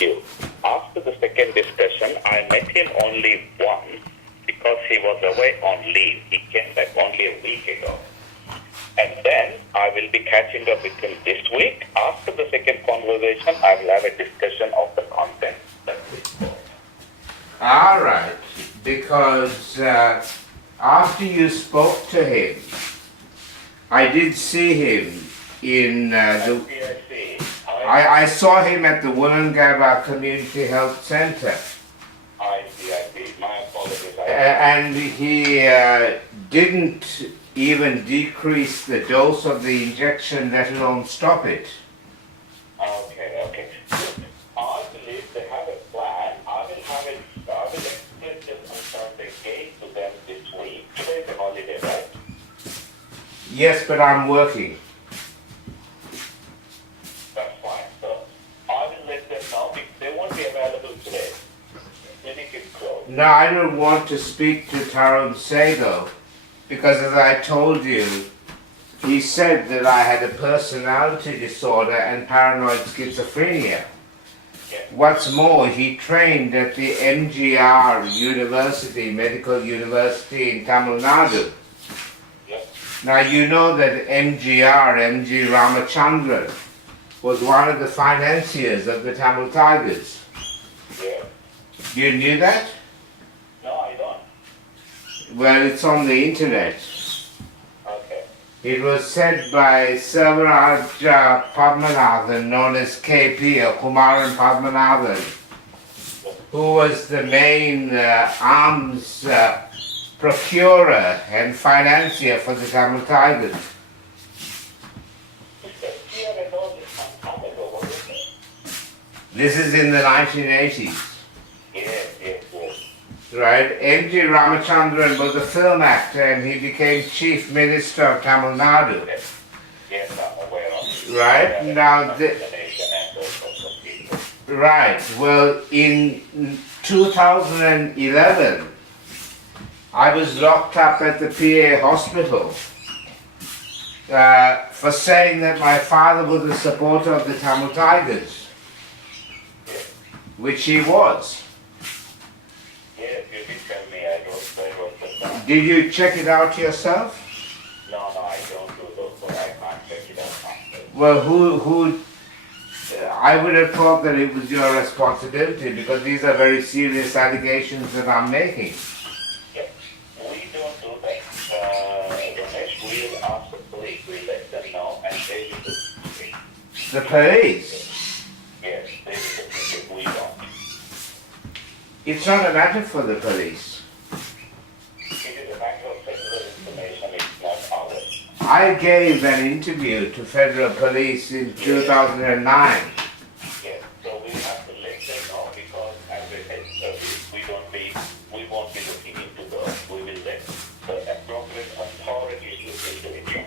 you. After the second discussion, I met him only once because he was away on leave. He came back only a week ago. And then I will be catching up with him this week. After the second conversation, I will have a discussion of the content. That's it. All right, because after you spoke to him, I did see him in I saw him at the Wollongabba Community Health Centre. I see. My apologies. And he didn't even decrease the dose of the injection, let alone stop it. Okay. I believe they have a plan. I will explain this on the gate to them this week. Today's a holiday, right? Yes, but I'm working. That's fine. So I will let them know. They won't be available today. Clinic is closed. No, I don't want to speak to Tarun Sehgal because, as I told you, he said that I had a personality disorder and paranoid schizophrenia. Yes. What's more, he trained at the MGR University, Medical University in Tamil Nadu. Yes. Now you know that MG Ramachandran, was one of the financiers of the Tamil Tigers. Yeah. You knew that? No, I don't. Well, it's on the internet. Okay. It was said by Selvaraja Padmanathan, known as KP, or Kumaran Padmanathan, who was the main arms procurer and financier for the Tamil Tigers. This is in the 1980s. Yes. Right? MG Ramachandran was a film actor and he became Chief Minister of Tamil Nadu. Yes, I'm aware of it. Right? Now, right. Well, in 2011, I was locked up at the PA hospital for saying that my father was a supporter of the Tamil Tigers, which he was. Yes, you did tell me. I wrote it down. Did you check it out yourself? No, I don't do those, so I can't check it out myself. Well, I would have thought that it was your responsibility because these are very serious allegations that I'm making. Yes, we don't do that. Romesh, we'll ask the police, we'll let them know, and they will do it. The police? Yes, they will do it. We don't. It's not a matter for the police. It is a matter of federal information, it's not ours. I gave an interview to federal police in 2009. Yes, so we have to let them know because as a health service, we won't be looking into those. We will let the appropriate authorities look into it.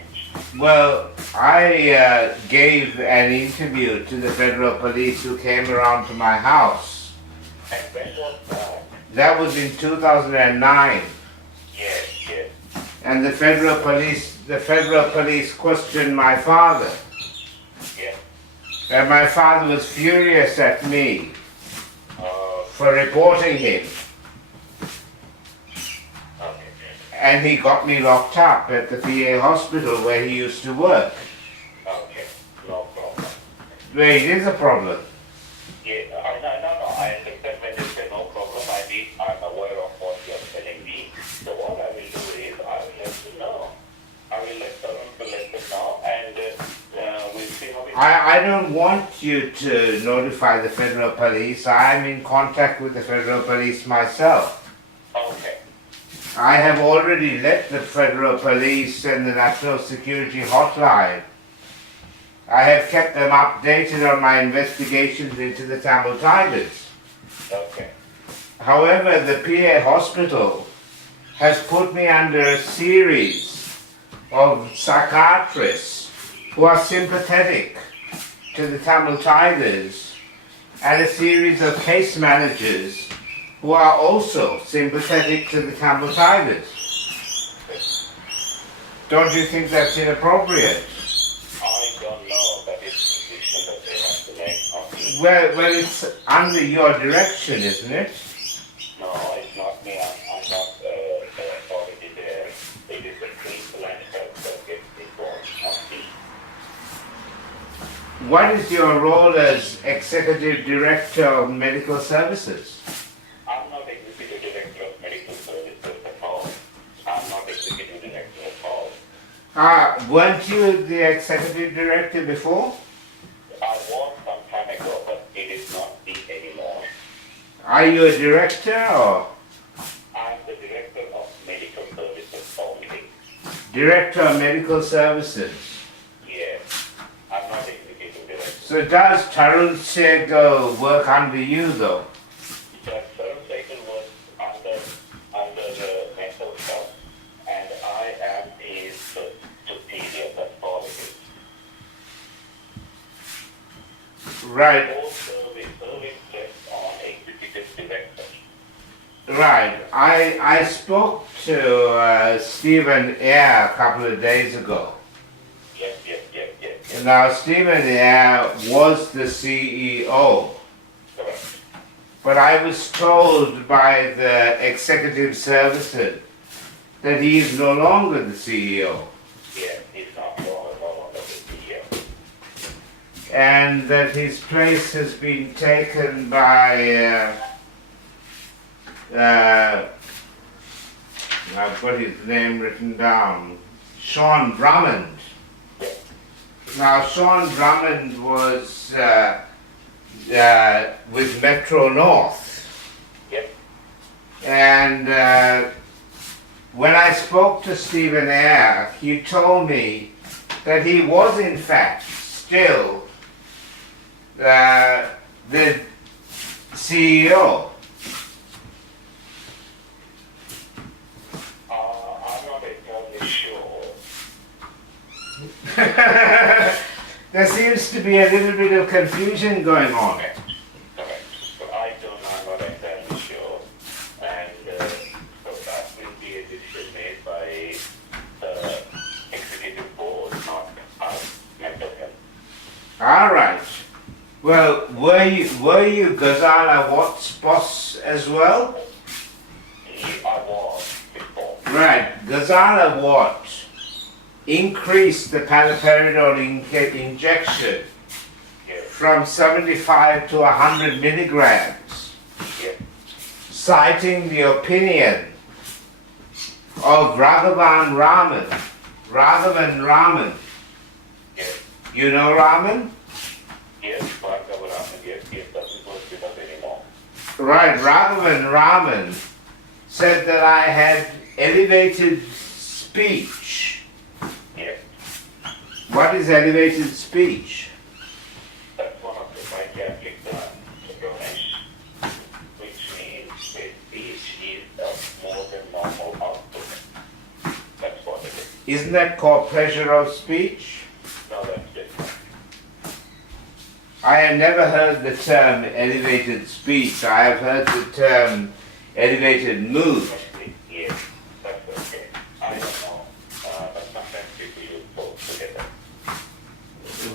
Well, I gave an interview to the federal police who came around to my house. And when was that? That was in 2009. Yes. And the federal police questioned my father. Yes. And my father was furious at me for reporting him. Okay. And he got me locked up at the PA hospital where he used to work. Okay, no problem. Where it is a problem. Yeah, no, I understand when you say no problem, I'm aware of what you're telling me. So what I will do is, I will let you know. I will let Tarun let them know, and we'll see how it I don't want you to notify the federal police. I'm in contact with the federal police myself. Okay. I have already let the federal police and the National Security Hotline. I have kept them updated on my investigations into the Tamil Tigers. Okay. However, the PA hospital has put me under a series of psychiatrists who are sympathetic to the Tamil Tigers and a series of case managers who are also sympathetic to the Tamil Tigers. Don't you think that's inappropriate? I don't know. That is the decision that they have to make. well, it's under your direction, isn't it? No, it's not me. I'm not authority there. It is the clinical and health that gets involved, not me. What is your role as Executive Director of Medical Services? I'm not executive director of medical services at all. I'm not executive director at all. Weren't you the Executive Director before? I was some time ago, but it is not me anymore. Are you a director or? I'm the director of medical services only. Director of Medical Services. Yes. I'm not executive director. So does Tarun Sehgal work under you though? Tarun Sehgal was under the mental health, and I am his superior, that's all it is. Right, All service rests on executive director. right. I spoke to Stephen Eyre a couple of days ago. Yes. Now Stephen Eyre was the CEO, Correct. but I was told by the executive services that he is no longer the CEO. Yes, he's not no longer the CEO. And that his place has been taken by, I've got his name written down, Sean Drummond. Yes. Now, Sean Drummond was with Metro North. Yes. And when I spoke to Stephen Eyre, he told me that he was in fact still the CEO. I'm not entirely sure. There seems to be a little bit of confusion going on. Correct. But I'm not entirely sure. And so that will be a decision made by the executive board, not us, mental health. All right. Well, were you Ghazala Watt's boss as well? I was before. Right. Ghazala Watt increased the paliperidone injection Yes. from 75 to 100 milligrams, Yes. citing the opinion of Raghavan Raman. Yes. You know Raman? Yes. Bhargava, yes. Doesn't work with us anymore. Right. Raghavan Raman said that I had elevated speech. Yes. What is elevated speech? That's one of the psychiatric terms, Romesh, which means that speech is of more than normal output. That's what it is. Isn't that called pressure of speech? No, that's different. I have never heard the term elevated speech. I have heard the term elevated mood. Yes, that's okay. I don't know. But sometimes people use both together.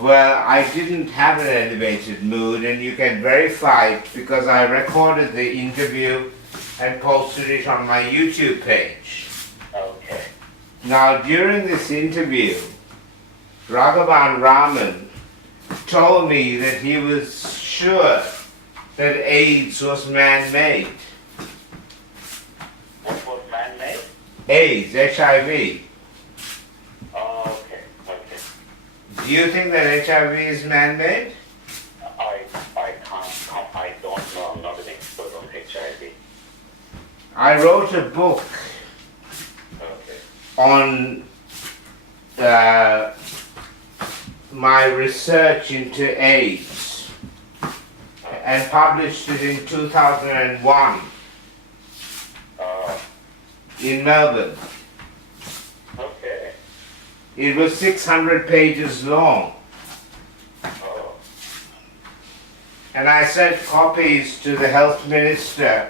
Well, I didn't have an elevated mood, and you can verify it because I recorded the interview and posted it on my YouTube page. Okay. Now, during this interview, Raghavan Raman told me that he was sure that AIDS was man-made. What was man-made? AIDS, HIV. Oh, okay. Do you think that HIV is man-made? I don't know. I'm not an expert on HIV. I wrote a book Okay. on my research into AIDS and published it in 2001 in Melbourne. Okay. It was 600 pages long, Oh, and I sent copies to the health minister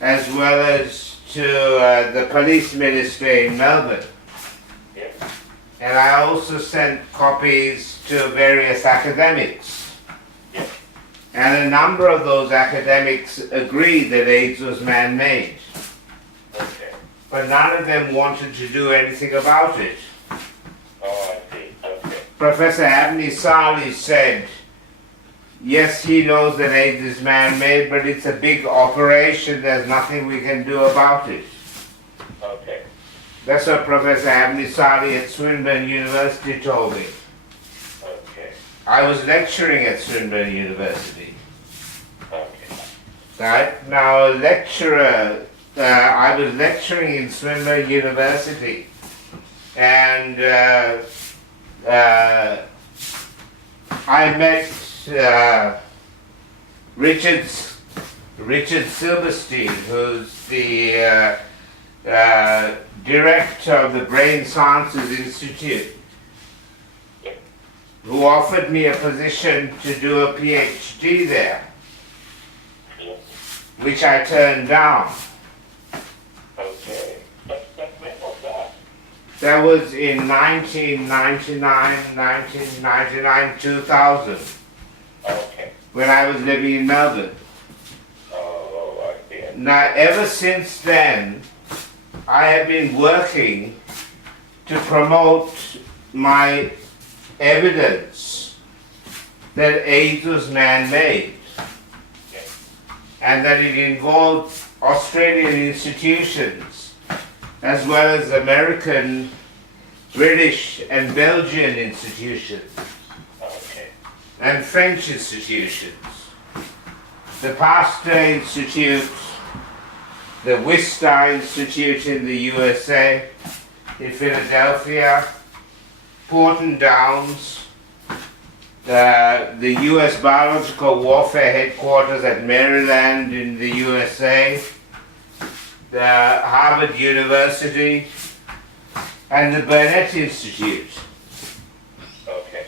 as well as to the police minister in Melbourne. yes. And I also sent copies to various academics. Yes. And a number of those academics agreed that AIDS was man-made. Okay. But none of them wanted to do anything about it. Oh, I see. Okay. Professor Abney Sali said, yes, he knows that AIDS is man-made, but it's a big operation, there's nothing we can do about it. Okay. That's what Professor Abney Sali at Swinburne University told me. Okay. I was lecturing at Swinburne University. Okay. Right? Now, a lecturer, I was lecturing in Swinburne University, and I met Richard Silverstein, who's the director of the Brain Sciences Institute, who offered me a position to do a PhD there, which I turned down. Okay. But when was that? That was in 1999, 2000, Okay. when I was living in Melbourne. Oh, I see. Now, ever since then, I have been working to promote my evidence that AIDS was man-made, Yes. and that it involved Australian institutions as well as American, British and Belgian institutions Okay. and French institutions. The Pasteur Institute, the Wistar Institute in the USA, in Philadelphia, Porton Downs, the US Biological Warfare Headquarters at Maryland in the USA, the Harvard University, and the Burnett Institute. Okay.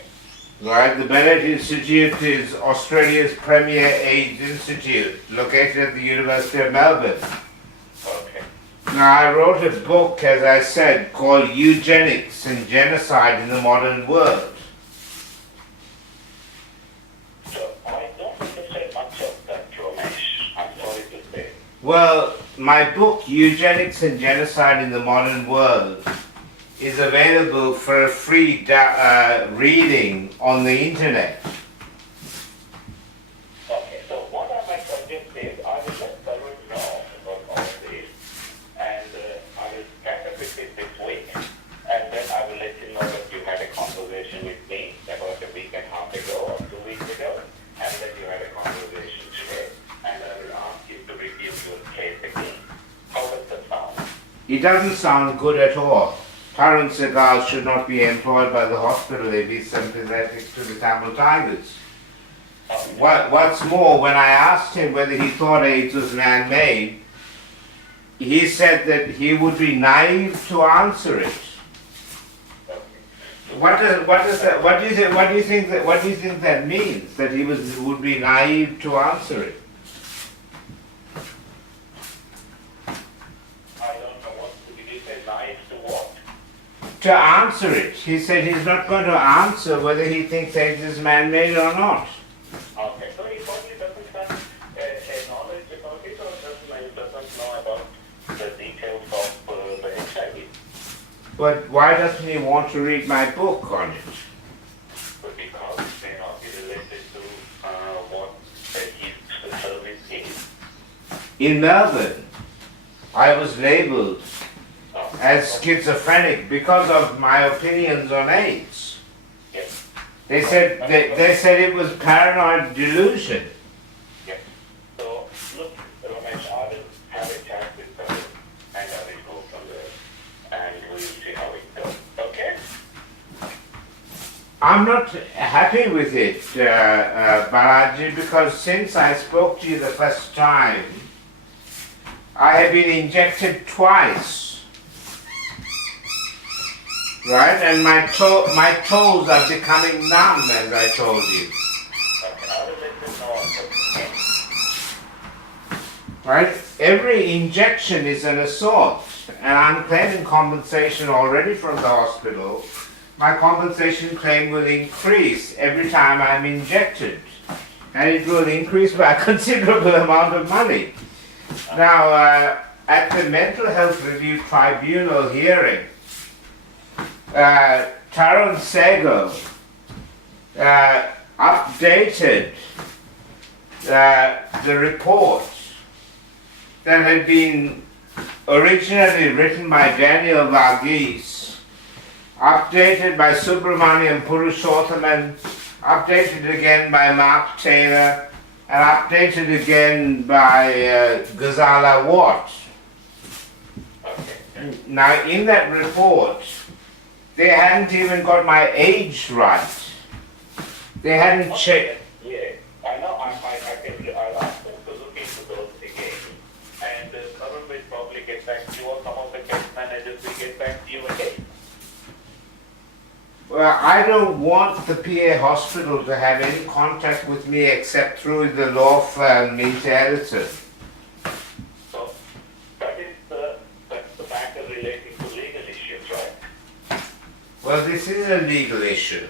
Right, the Burnett Institute is Australia's premier AIDS institute, located at the University of Melbourne. Okay. Now, I wrote a book, as I said, called Eugenics and Genocide in the Modern World. So I don't understand much of that, Romesh. I'm sorry to say. Well, my book, Eugenics and Genocide in the Modern World, is available for a free reading on the internet. Okay, so what I might suggest is I will let Tarun know about all of this, and I will catch up with it this week, and then I will let you know that you had a conversation with me about a week and a half ago or 2 weeks ago, and that you had a conversation today, and I will ask you to review your case again. How does that sound? It doesn't sound good at all. Tarun Sehgal should not be employed by the hospital if he's sympathetic to the Tamil Tigers. What's more, when I asked him whether he thought AIDS was man-made, he said that he would be naive to answer it. What do you think that means? That he would be naive to answer it? I don't know what did you say, naive to what? To answer it. He said he's not going to answer whether he thinks AIDS is man-made or not. Okay, so he probably doesn't have a knowledge about it, or doesn't know about the details of the HIV. But why doesn't he want to read my book on it? But because it may not be related to what his service is. In Melbourne, I was labelled as schizophrenic because of my opinions on AIDS. Yes. They said it was paranoid delusion. Yes. So, look, Romesh, I will have a chat with them, and I will go from there, and we'll see how it goes. Okay? I'm not happy with it, Balaji, because since I spoke to you the first time, I have been injected twice. Right? And my toes are becoming numb, as I told you. Okay, I will let you know. Right? Every injection is an assault, and I'm claiming compensation already from the hospital. My compensation claim will increase every time I'm injected. and it will increase by a considerable amount of money. Now, at the Mental Health Review Tribunal hearing, Tarun Sehgal updated the report that had been originally written by Daniel Varghese, updated by Subramaniam Purushothaman, updated again by Mark Taylor, and updated again by Ghazala Watt. Now, in that report, they hadn't even got my age right. They hadn't checked. Yeah, I know. I'll ask them to look into those again. And Tarun will probably get back to you, or some of the case managers will get back to you again. Well, I don't want the PA hospital to have any contact with me except through the law firm Minter Ellison. So, that's the matter relating to legal issues, right? Well, this is a legal issue.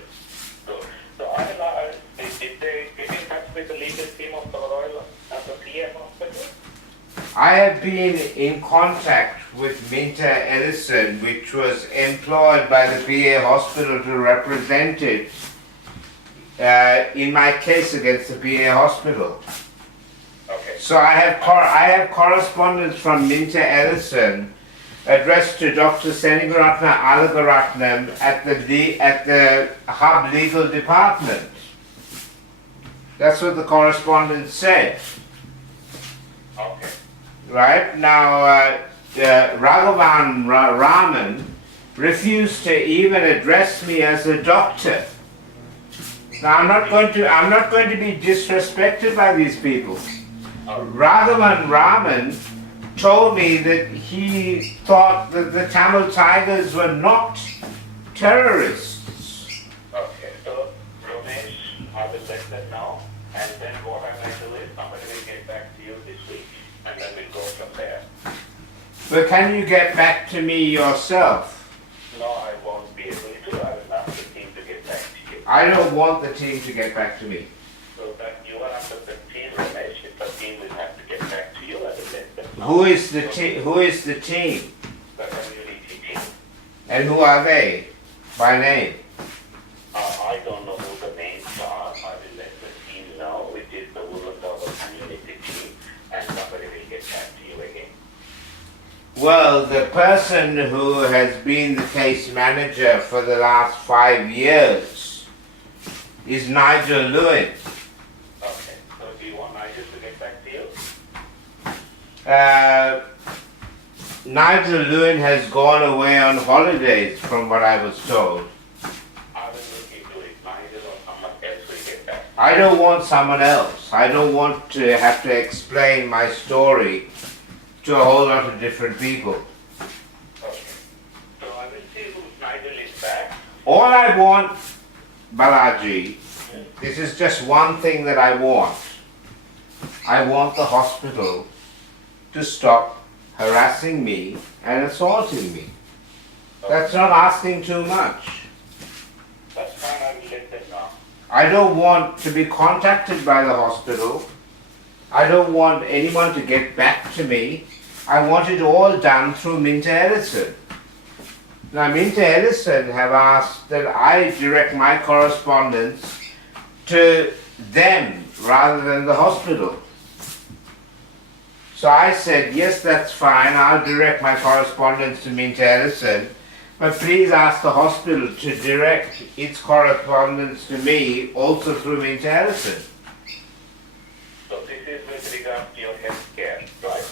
Did they get in touch with the legal team of the Royal and the PA hospital? I have been in contact with Minter Ellison, which was employed by the PA hospital to represent it in my case against the PA hospital. Okay. So I have correspondence from Minter Ellison addressed to Dr Senewiratne-Alagaratnam at the Hub Legal Department. That's what the correspondence said. Okay. Right? Now, Raghavan Raman refused to even address me as a doctor. Now, I'm not going to be disrespected by these people. Raghavan Raman told me that he thought that the Tamil Tigers were not terrorists. Okay, so Romesh, I will let them know, and then what I might do is somebody will get back to you this week, and then we'll go from there. But can you get back to me yourself? No, I won't be able to. I will ask the team to get back to you. I don't want the team to get back to me. So that you are under the team, Romesh, if the team will have to get back to you, I will let them know. Who is the team? Who is the team? The community team. And who are they? By name? I don't know who the names are. I will let the team know, which is the Wollongong community team, and somebody will get back to you again. Well, the person who has been the case manager for the last 5 years is Nigel Lewin. Okay, so do you want Nigel to get back to you? Nigel Lewin has gone away on holidays, from what I was told. I will look into it. Nigel or someone else will get back. I don't want someone else. I don't want to have to explain my story to a whole lot of different people. Okay. So I will see who Nigel is back. All I want, Balaji, this is just one thing that I want. I want the hospital to stop harassing me and assaulting me. That's not asking too much. That's fine, I will let them know. I don't want to be contacted by the hospital. I don't want anyone to get back to me. I want it all done through Minter Ellison. Now, Minter Ellison have asked that I direct my correspondence to them rather than the hospital. So I said, yes, that's fine, I'll direct my correspondence to Minter Ellison, but please ask the hospital to direct its correspondence to me also through Minter Ellison. So this is with regard to your health care, right?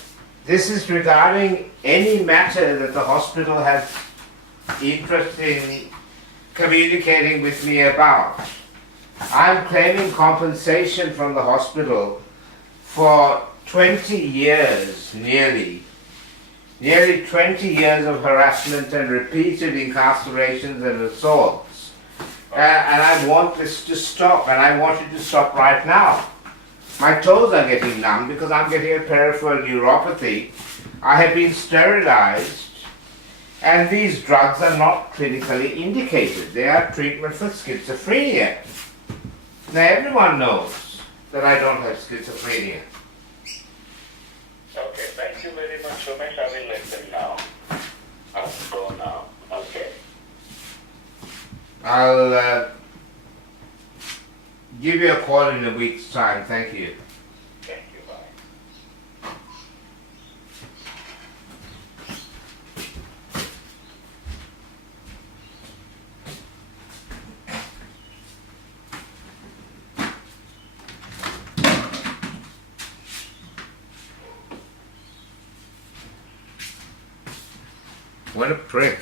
This is regarding any matter that the hospital has interest in communicating with me about. I'm claiming compensation from the hospital for 20 years, nearly 20 years of harassment and repeated incarcerations and assaults. And I want this to stop, and I want it to stop right now. My toes are getting numb because I'm getting a peripheral neuropathy. I have been sterilized, and these drugs are not clinically indicated. They are treatment for schizophrenia. Now everyone knows that I don't have schizophrenia. Okay, thank you very much, Romesh. I will let them know. I'll go now. Okay. I'll give you a call in a week's time. Thank you. Thank you. Bye. What a prick.